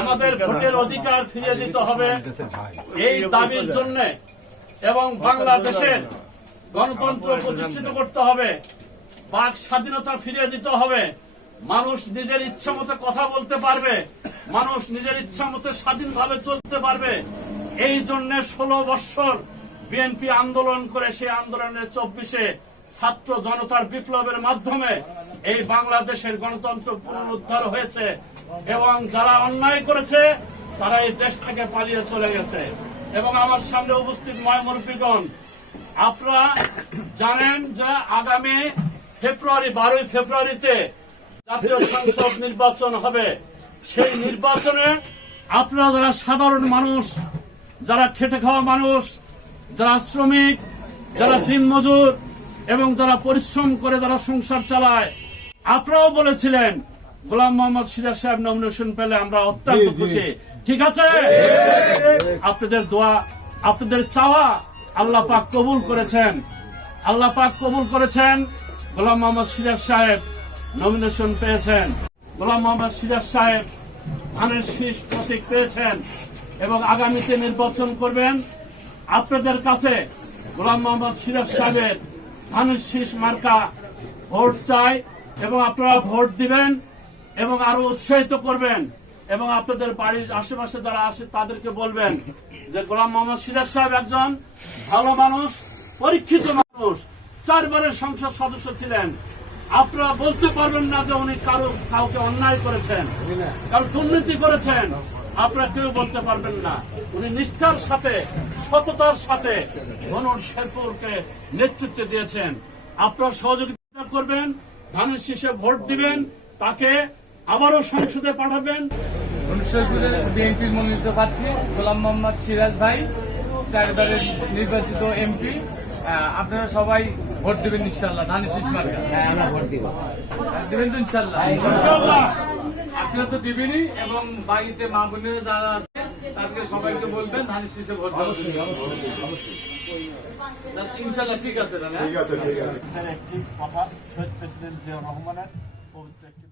আমাদের ভোটের অধিকার ফিরিয়ে দিতে হবে এই দাবির জন্য, এবং বাংলাদেশের গণতন্ত্র প্রতিষ্ঠিত করতে হবে, বাক স্বাধীনতা ফিরিয়ে দিতে হবে, মানুষ নিজের ইচ্ছা মতো কথা বলতে পারবে, মানুষ নিজের ইচ্ছা মতো স্বাধীনভাবে চলতে পারবে। এই জন্য 16 বৎসর বিএনপি আন্দোলন করে, সেই আন্দোলনের 24-এ ছাত্র জনতার বিপ্লবের মাধ্যমে এই বাংলাদেশের গণতন্ত্র পুনরুদ্ধার হয়েছে, এবং যারা অন্যায় করেছে তারা এই দেশ থেকে পালিয়ে চলে গেছে। এবং আমার সামনে উপস্থিত মুরব্বীগণ, আপনারা জানেন যে আগামী 12 ফেব্রুয়ারিতে জাতীয় সংসদ নির্বাচন হবে। সেই নির্বাচনে আপনারা যারা সাধারণ মানুষ, যারা খেটে খাওয়া মানুষ, যারা শ্রমিক, যারা দিনমজুর এবং যারা পরিশ্রম করে যারা সংসার চালায়, আপনারাও বলেছিলেন গোলাম মোহাম্মদ সিরাজ সাহেব নমিনেশন পেলে আমরা অত্যন্ত খুশি। ঠিক আছে, আপনাদের দোয়া, আপনাদের চাওয়া আল্লাহ পাক কবুল করেছেন। আল্লাহ পাক কবুল করেছেন। গোলাম মোহাম্মদ সিরাজ সাহেব নমিনেশন পেয়েছেন। গোলাম মোহাম্মদ সিরাজ সাহেব ধানের শীষ প্রতীক পেয়েছেন এবং আগামীতে নির্বাচন করবেন। আপনাদের কাছে গোলাম মোহাম্মদ সিরাজ সাহেবের ধানের শীষ মার্কা ভোট চাই, এবং আপনারা ভোট দিবেন এবং আরো উৎসাহিত করবেন, এবং আপনাদের বাড়ির আশেপাশে যারা আসে তাদেরকে বলবেন যে গোলাম মোহাম্মদ সিরাজ সাহেব একজন ভালো মানুষ, পরীক্ষিত মানুষ, 4 বারের সংসদ সদস্য ছিলেন। আপনারা বলতে পারবেন না যে উনি কাউকে অন্যায় করেছেন, কারণ দুর্নীতি করেছেন, আপনারা কেউ বলতে পারবেন না। উনি নিষ্ঠার সাথে, সততার সাথে ধনুর শেরপুরকে নেতৃত্ব দিয়েছেন। আপনারা সহযোগিতা করবেন, ধানের শীষে ভোট দিবেন, তাকে আবারও সংসদে পাঠাবেন। বিএনপির মনোনীত প্রার্থী গোলাম মোহাম্মদ সিরাজ ভাই 4 বারের নির্বাচিত এমপি। আপনারা সবাই ভোট দেবেন ইনশাল্লাহ, ধানের শীষ মার্কা। হ্যাঁ, আমরা ভোট দিব। দেবেন তো ইনশাল্লাহ? আপনারা তো দিবেনই, এবং বাড়িতে মা বোনেরা যারা আছে তাদেরকে সবাইকে বলবেন ধানের শীষে ভোট দেওয়ার জন্য। ইনশাল্লাহ ঠিক আছে। একটি কথা, শহীদ প্রেসিডেন্ট জিয়াউর রহমানের পবিত্র একটি